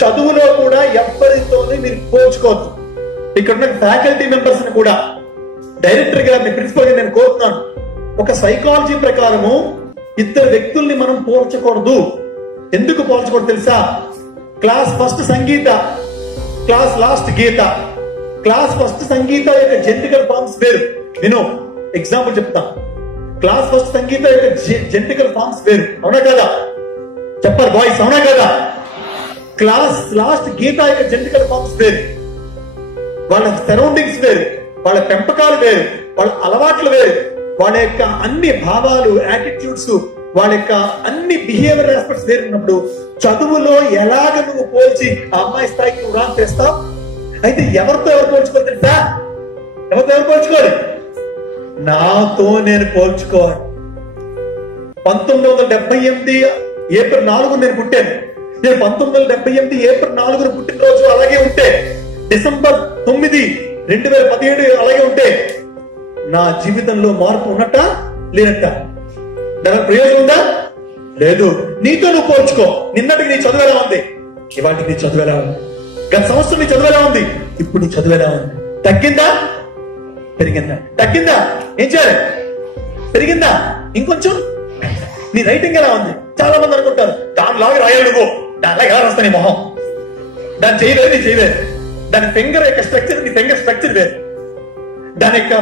చదువులో కూడా ఎవ్వరితోనే మీరు పోల్చుకోవద్దు. ఇక్కడ ఉన్న ఫ్యాకల్టీ మెంబర్స్ ని కూడా, డైరెక్టర్ గారిని, ప్రిన్సిపల్ గారిని నేను కోరుతున్నాను, ఒక సైకాలజీ ప్రకారము ఇద్దరు వ్యక్తుల్ని మనం పోల్చకూడదు. ఎందుకు పోల్చకూడదు తెలుసా? క్లాస్ ఫస్ట్ సంగీత, క్లాస్ లాస్ట్ గీత. క్లాస్ ఫస్ట్ సంగీత యొక్క జెంటికల్ ఫార్మ్స్ వేరు. నేను ఎగ్జాంపుల్ చెప్తా. క్లాస్ ఫస్ట్ సంగీత యొక్క జెంటికల్ ఫార్మ్స్ వేరు, అవునా కదా? చెప్పారు బాయ్స్, అవునా కదా? క్లాస్ లాస్ట్ గీత యొక్క జెంటికల్ ఫార్మ్స్ వేరు. వాళ్ళ సరౌండింగ్స్ వేరు, వాళ్ళ పెంపకాలు వేరు, వాళ్ళ అలవాట్లు వేరు, వాళ్ళ యొక్క అన్ని భావాలు, యాటిట్యూడ్స్, వాళ్ళ యొక్క అన్ని బిహేవియర్ ఆస్పెక్ట్స్ వేరు ఉన్నప్పుడు చదువులో ఎలాగ నువ్వు పోల్చి ఆ అమ్మాయి స్థాయికి నువ్వు రాంగ్ చేస్తావు? అయితే ఎవరితో ఎవరు పోల్చుకోవాలి తెలుసా? ఎవరితో ఎవరు పోల్చుకోవాలి? నాతో నేను పోల్చుకోవాలి. 1978 ఏప్రిల్ 4 నేను పుట్టాను. నేను 1978 ఏప్రిల్ 4 పుట్టినరోజు అలాగే ఉంటే, డిసెంబర్ 9 2017 అలాగే ఉంటే నా జీవితంలో మార్పు ఉన్నట్ట లేనట్ట? దానికి ప్రయోజనం ఉందా? లేదు. నీతో నువ్వు పోల్చుకో. నిన్నటికి నీ చదువు ఎలా ఉంది, ఇవాటికి నీ చదువు ఎలా ఉంది, గత సంవత్సరం నీ చదువు ఎలా ఉంది, ఇప్పుడు నీ చదువు ఎలా ఉంది? తగ్గిందా పెరిగిందా? తగ్గిందా? ఏం చేయాలి? పెరిగిందా? ఇంకొంచెం? నీ రైటింగ్ ఎలా ఉంది? చాలా మంది అనుకుంటారు దానిలాగా రాయాలి నువ్వు, దానిలాగా ఎలా రాస్తా నీ మొహం, దాన్ని చేయలేదు, నీ చేయలేదు. దాని ఫింగర్ యొక్క స్ట్రక్చర్, నీ ఫింగర్ స్ట్రక్చర్ వేరు. దాని యొక్క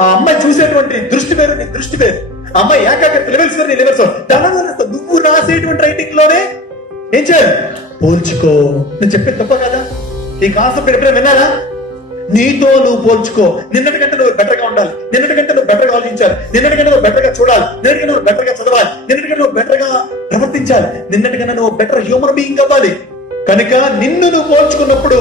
ఆ అమ్మాయి చూసేటువంటి దృష్టి వేరు, నీ దృష్టి వేరు. అమ్మాయి ఏకాగ్రత లెవెల్స్ వేరు, నీ లెవెల్స్ వేరు. దాని నువ్వు రాసేటువంటి రైటింగ్ లోనే ఏం చేయాలి? పోల్చుకో. నేను చెప్పేది తప్ప కదా? ఈ కాన్సెప్ట్ ఎప్పుడైనా విన్నారా? నీతో నువ్వు పోల్చుకో. నిన్నటికంటే నువ్వు బెటర్ గా ఉండాలి, నిన్నటికంటే నువ్వు బెటర్ గా ఆలోచించాలి, నిన్నటికంటే నువ్వు బెటర్ గా చూడాలి, నిన్నటికంటే నువ్వు బెటర్ గా చదవాలి, నిన్నటికంటే నువ్వు బెటర్ గా ప్రవర్తించాలి, నిన్నటికన్నా నువ్వు బెటర్ హ్యూమన్ బీయింగ్ అవ్వాలి. కనుక నిన్ను నువ్వు పోల్చుకున్నప్పుడు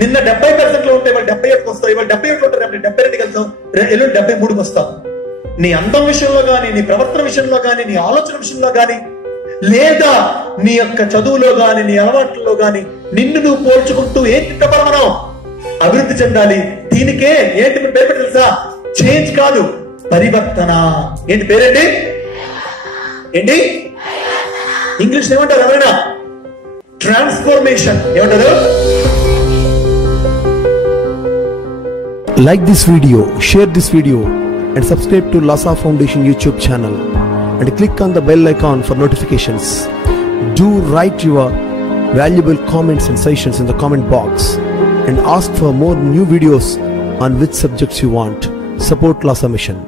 నిన్న 70% లో ఉంటే వాళ్ళు 78కి వస్తావు, ఇవాళ 78 ఉంటారు, 72కి వెళ్తాం, 73కి వస్తావు. నీ అందం విషయంలో గానీ, నీ ప్రవర్తన విషయంలో గానీ, నీ ఆలోచన విషయంలో గానీ, లేదా నీ యొక్క చదువులో గానీ, నీ అలవాట్లలో గానీ నిన్ను నువ్వు పోల్చుకుంటూ ఏంటి మనం అభివృద్ధి చెందాలి. దీనికే ఏంటి పేరు పెట్టి తెలుసా? చేంజ్ కాదు, పరివర్తన. ఏంటి పేరేంటి? ఏంటి ఇంగ్లీష్ ఏమంటారు ఎవరైనా? ట్రాన్స్ఫర్మేషన్ ఏమంటారు? Like this video, share this video and subscribe to Lhasa Foundation YouTube channel and click on the bell icon for notifications. Do write your valuable comments and suggestions in the comment box and ask for more new videos on which subjects you want. Support Lhasa Mission.